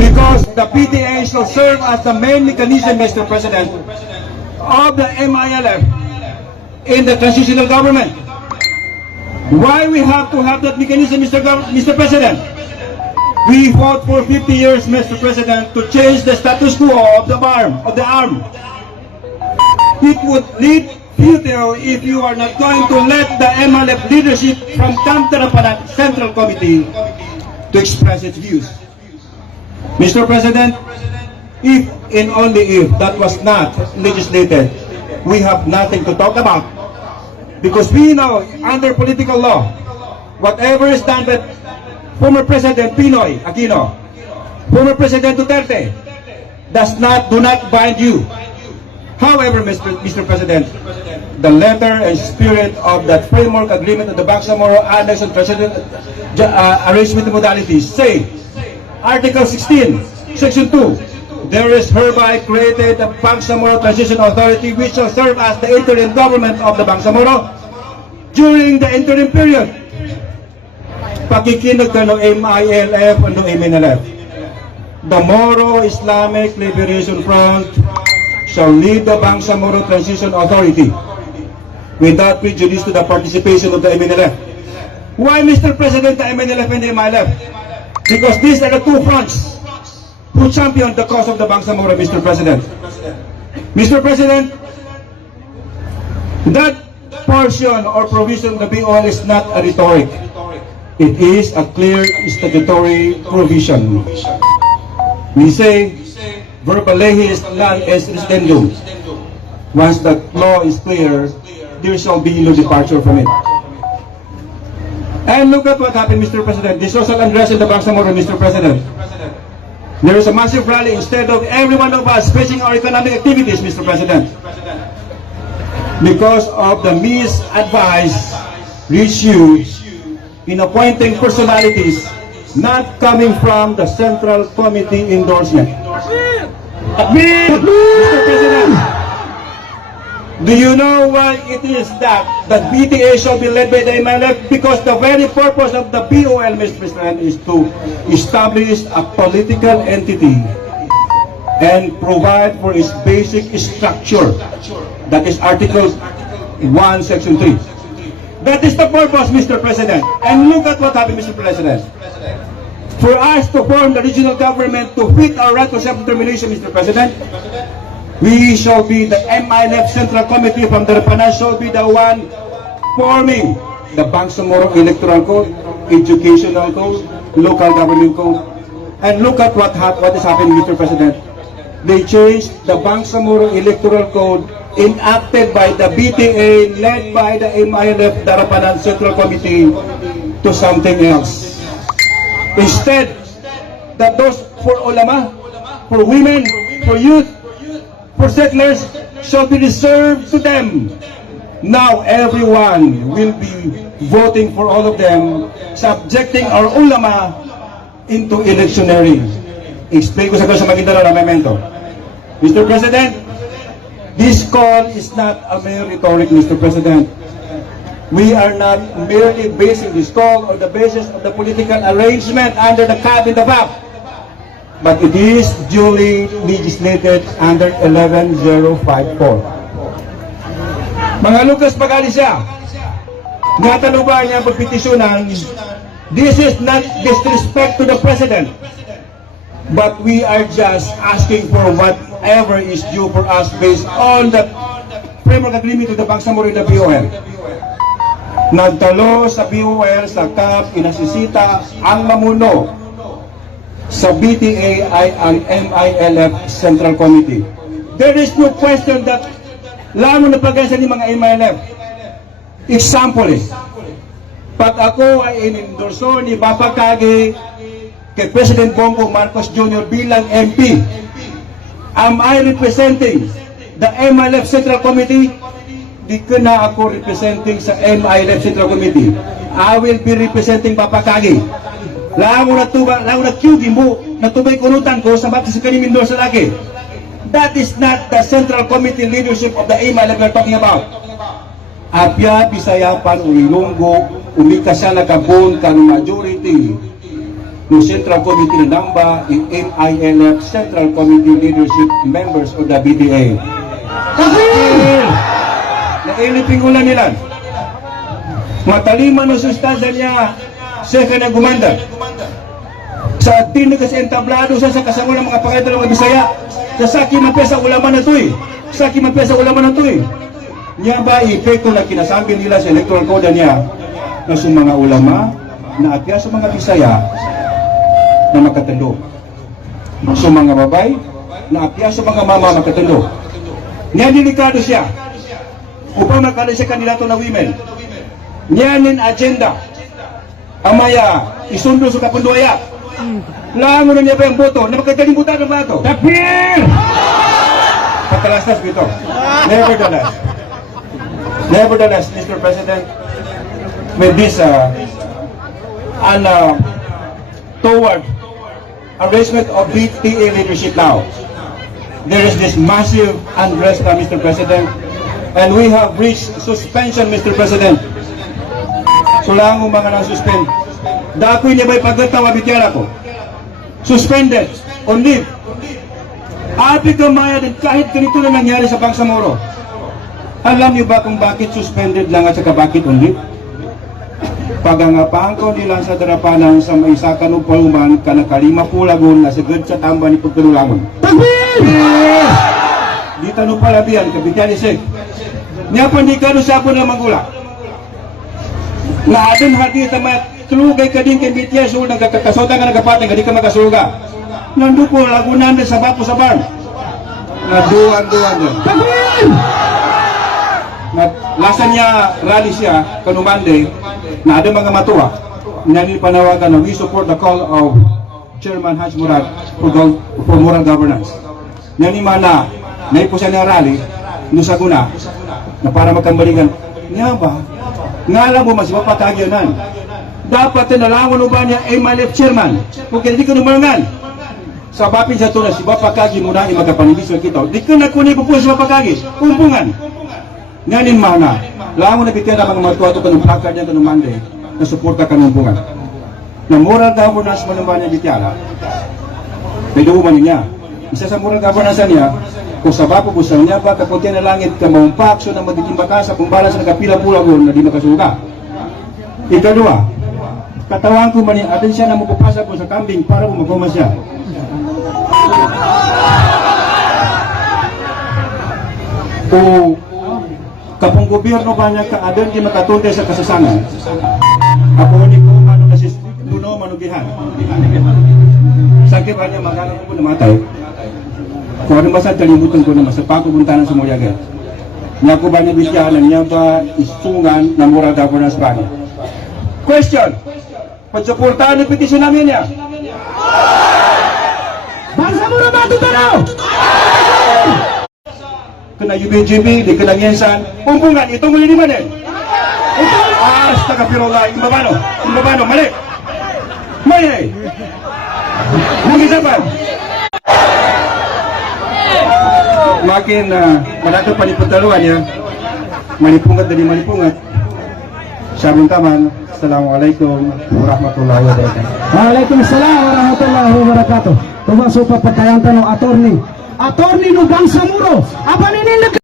Because the PTA shall serve as the main mechanism, Mr. President, of the MILF in the transitional government. Why we have to have that mechanism, Mr. President? We fought for 50 years, Mr. President, to change the status quo of the arm. It would lead futile if you are not going to let the MLF leadership from come to the Central Committee to express its views. Mr. President, if and only if that was not legislated, we have nothing to talk about. Because we know, under political law, whatever is done by former President Pinoy Aquino, former President Duterte, do not bind you. However, Mr. President, the letter and spirit of that framework agreement of the Bangsamoro Annex on Transitional Arrangement Modalities say, Article 16, Section 2, there is hereby created a Bangsamoro Transition Authority which shall serve as the interim government of the Bangsamoro during the interim period. Pakikinig ka ng MILF o ng MNLF. The Moro Islamic Liberation Front shall lead the Bangsamoro Transition Authority without prejudice to the participation of the MNLF. Why, Mr. President, the MNLF and the MILF? Because these are the two fronts who championed the cause of the Bangsamoro, Mr. President. Mr. President, that portion or provision of the BOL is not a rhetoric. It is a clear statutory provision. We say, verbal legis non est rescindum. Once the law is clear, there shall be no departure from it. And look at what happened, Mr. President. The social unrest in the Bangsamoro, Mr. President. There is a massive rally instead of every one of us facing our economic activities, Mr. President. Because of the misadvice received in appointing personalities not coming from the Central Committee endorsement. Mr. President, do you know why it is that the BTA shall be led by the MLF? Because the very purpose of the BOL, Mr. President, is to establish a political entity and provide for its basic structure. That is Article 1, Section 3. That is the purpose, Mr. President. And look at what happened, Mr. President. For us to form the regional government to fit our right to self-determination, Mr. President, we shall be the MILF Central Committee from the Repanan shall be the one forming the Bangsamoro Electoral Code, Educational Code, Local Government Code. And look at what is happening, Mr. President. They changed the Bangsamoro Electoral Code enacted by the BTA, led by the MILF, the Repanan Central Committee, to something else. Instead, that those for ulama, for women, for youth, for settlers, shall be reserved to them. Now everyone will be voting for all of them, subjecting our ulama into electioneering. Explain ko sa Maguindanao na memento. Mr. President, this call is not a mere rhetoric, Mr. President. We are not merely basing this call on the basis of the political arrangement under the cap in the back, but it is duly legislated under 11054. Mga Lucas Magali siya, nataluban niya pagpetisyonan, this is not disrespect to the President, but we are just asking for whatever is due for us based on the framework agreement of the Bangsamoro and the BOL. Nagtalo sa BOL, sa CAP, inasisita ang mamuno sa BTA ay ang MILF Central Committee. There is no question that lamang na pag-asa ni mga MILF. Example pag ako ay inendorso ni Papa Kagi kay President Bongbong Marcos Jr. bilang MP, am I representing the MILF Central Committee? Di ko na ako representing sa MILF Central Committee. I will be representing Papa Kagi. Lango na kyugi mo, natubay kunutan ko sa mati sa kaning endorso lagi. That is not the Central Committee leadership of the MILF we're talking about. Apya, Bisaya, Pan, Ilonggo, umika siya nakabon ka ng majority ng Central Committee ng NAMBA, yung MILF, Central Committee Leadership Members of the BTA. Nailiping ulan nila. Mataliman ng sustansya niya sa kanagumanda. Sa atin na kasi entablado sa kasango ng mga pakita ng mga Bisaya. Kasaki mapesa ulaman na ito eh. Saki mapesa ulaman na ito eh. Niya ba epekto na kinasabi nila sa electoral code niya na sa mga ulama na apya sa mga Bisaya na makatalo. Sa mga babay na apya sa mga mama makatalo. Niya delikado siya. Upang makala siya kandidato na women. Niyanin agenda. Amaya, isundo sa kapunduaya. Lango na niya ba yung boto? Na magkakalimutan ng bato. Tapir! Patalastas dito. Nevertheless, Mr. President, with this toward arrangement of BTA leadership now, there is this massive unrest now, Mr. President, and we have reached suspension, Mr. President. So lang mga nang suspend. Dakoy niya ba'y pagkatawa bityara ko? Suspended, on leave. Api kamaya din kahit ganito na nangyari sa Bangsamoro. Alam niyo ba kung bakit suspended lang at saka bakit on leave? Pagangapahan ko nila sa darapanan sa may isa kanupaluman ka nakalima pulagon na sagad sa tamba ni pagkalulangon. Di tanong palabihan, kabityan isik. Niya pandikado siya po na magula. Na adon hati tamat tulugay ka din kay BTS o nagkakasota ka nagkapatay ka di ka makasuga. Nando po lagunan sa bapo sa bar. Naduan-duan din. Lasa niya rally siya kanu Monday na ada mga matuwa. Nani panawagan na we support the call of Chairman Haj Murad for moral governance. Nani mana naipo siya ng rally no sa guna na para magkambalingan. Nga ba? Nga alam mo mas mapatagyanan. Dapat nalangon ba niya ay malip chairman. Kung hindi ka numalangan. Sa bapin sa ito na si Bapakagi muna ay magkapanibis ng kita. Di ka na kunay po si Bapakagi. Umpungan. Nganin mana. Langon na bitiyan ang mga matuwa ito kanong plakard niya kanong Monday na suporta kanong umpungan. Na moral governance mo naman niya bitiyala. May duuman niya. Isa sa moral governance niya, kung sa bapo po sa niya ba, kapag na langit ka maumpak, so na magtitimba sa pumbalas na kapila-pulagon na di makasuga. Ikadua, katawan ko man atin siya na mapapasa po sa kambing para bumagoma siya. O kapong gobyerno ba niya ka-adon di makatunde sa kasasangan? Ako ni ko mano na si Duno manugihan. Sakit ba niya magalang ko namatay? Kung ano ba sa kalimutan ko naman sa pagpupuntanan sa Moyaga. Niya ko ba niya bisyahan niya ba isungan ng moral governance ba niya? Question. Pagsuportahan ng petisyon namin niya. Bangsamoro ba ito tanaw? Kena UBGB, di kena nyensan. Pumpungan, itong muli naman eh. Astagfirullah, imbabano, mali. Mali. Mag-isapan. Makin malato panipagdaluan niya. Malipungat dari malipungat. Sabong taman. Assalamualaikum warahmatullahi wabarakatuh. Waalaikumsalam warahmatullahi wabarakatuh. Tumaso pa pagkayantan ng attorney no Bangsamoro. Apa nini